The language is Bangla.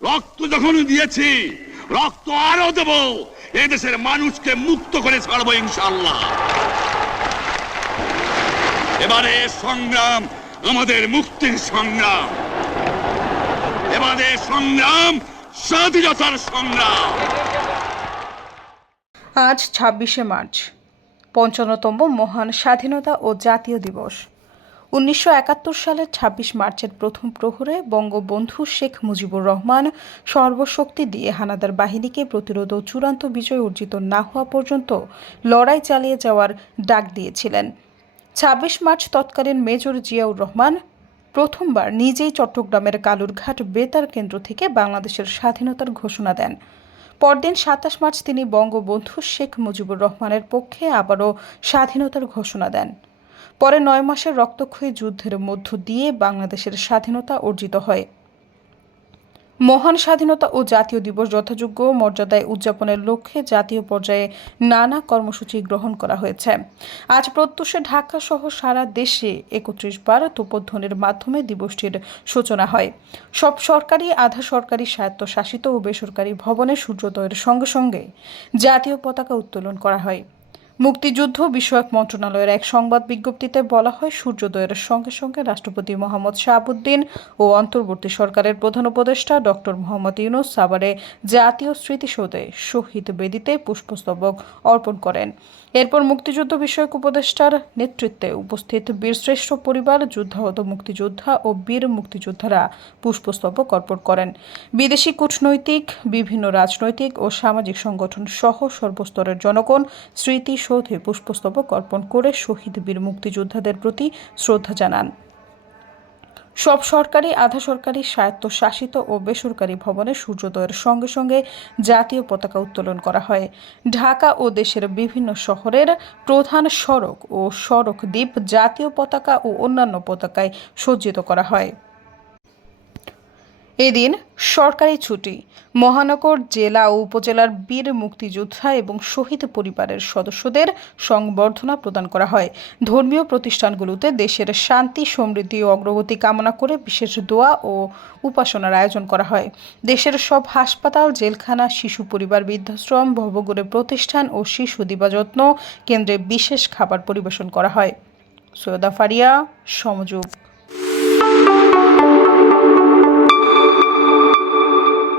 রক্ত যখন দিয়েছি, রক্ত আরও দেব, এদেশের মানুষকে মুক্ত করে ছাড়বো ইনশাল্লাহ এবারে সংগ্রাম, আমাদের মুক্তির সংগ্রাম। এবারে সংগ্রাম, স্বাধীনতার সংগ্রাম। আজ ছাব্বিশে মার্চ, পঞ্চান্নতম মহান স্বাধীনতা ও জাতীয় দিবস। উনিশশো একাত্তর সালের ছাব্বিশ মার্চের প্রথম প্রহরে বঙ্গবন্ধু শেখ মুজিবুর রহমান সর্বশক্তি দিয়ে হানাদার বাহিনীকে প্রতিরোধ ও চূড়ান্ত বিজয় অর্জিত না হওয়া পর্যন্ত লড়াই চালিয়ে যাওয়ার ডাক দিয়েছিলেন। ছাব্বিশ মার্চ তৎকালীন মেজর জিয়াউর রহমান প্রথমবার নিজেই চট্টগ্রামের কালুরঘাট বেতার কেন্দ্র থেকে বাংলাদেশের স্বাধীনতার ঘোষণা দেন। পরদিন সাতাশ মার্চ তিনি বঙ্গবন্ধু শেখ মুজিবুর রহমানের পক্ষে আবারও স্বাধীনতার ঘোষণা দেন। পরে নয় মাসের রক্তক্ষয়ী যুদ্ধের মধ্য দিয়ে বাংলাদেশের স্বাধীনতা অর্জিত হয়। মহান স্বাধীনতা ও জাতীয় দিবস যথাযোগ্য মর্যাদায় উদযাপনের লক্ষ্যে জাতীয় পর্যায়ে নানা কর্মসূচি গ্রহণ করা হয়েছে। আজ প্রত্যুষে ঢাকা সহ সারা দেশে একত্রিশ বার তোপধ্বনির মাধ্যমে দিবসটির সূচনা হয়। সব সরকারি, আধা সরকারি, স্বায়ত্তশাসিত ও বেসরকারি ভবনে সূর্যোদয়ের সঙ্গে সঙ্গে জাতীয় পতাকা উত্তোলন করা হয়। মুক্তিযুদ্ধ বিষয়ক মন্ত্রণালয়ের এক সংবাদ বিজ্ঞপ্তিতে বলা হয়, সূর্যোদয়ের সঙ্গে সঙ্গে রাষ্ট্রপতি মোহাম্মদ শাহাবুদ্দিন ও অন্তর্বর্তী সরকারের প্রধান উপদেষ্টা ডক্টর মোহাম্মদ ইউনুস সাভারে জাতীয় স্মৃতিসৌধে শহীদ বেদিতে পুষ্পস্তবক অর্পণ করেন। এরপর মুক্তিযুদ্ধ বিষয়ক উপদেষ্টার নেতৃত্বে উপস্থিত বীরশ্রেষ্ঠ পরিবার, যুদ্ধাহত মুক্তিযোদ্ধা ও বীর মুক্তিযোদ্ধারা পুষ্পস্তবক অর্পণ করেন। বিদেশি কূটনৈতিক, বিভিন্ন রাজনৈতিক ও সামাজিক সংগঠন সহ সর্বস্তরের জনগণ স্মৃতিসৌধে পুষ্পস্তবক অর্পণ করে শহীদ বীর মুক্তিযোদ্ধাদের প্রতি শ্রদ্ধা জানান। সব সরকারি, আধা সরকারি, স্বায়ত্তশাসিত ও বেসরকারি ভবনে সূর্যোদয়ের সঙ্গে সঙ্গে জাতীয় পতাকা উত্তোলন করা হয়। ঢাকা ও দেশের বিভিন্ন শহরের প্রধান সড়ক ও সড়ক দ্বীপ জাতীয় পতাকা ও অন্যান্য পতাকায় সজ্জিত করা হয়। এদিন সরকারি ছুটি। মহানগর জেলা ও উপজেলার বীর মুক্তিযোদ্ধা এবং শহীদ পরিবারের সদস্যদের সংবর্ধনা প্রদান করা হয়। ধর্মীয় প্রতিষ্ঠানগুলোতে দেশের শান্তি, সমৃদ্ধি ও অগ্রগতি কামনা করে বিশেষ দোয়া ও উপাসনার আয়োজন করা হয়। দেশের সব হাসপাতাল, জেলখানা, শিশু পরিবার বৃদ্ধাশ্রম, ভবঘুরে প্রতিষ্ঠান ও শিশু দিবাযত্ন কেন্দ্রে বিশেষ খাবার পরিবেশন করা হয়। সৈয়দা ফারিয়া, সমযোগ।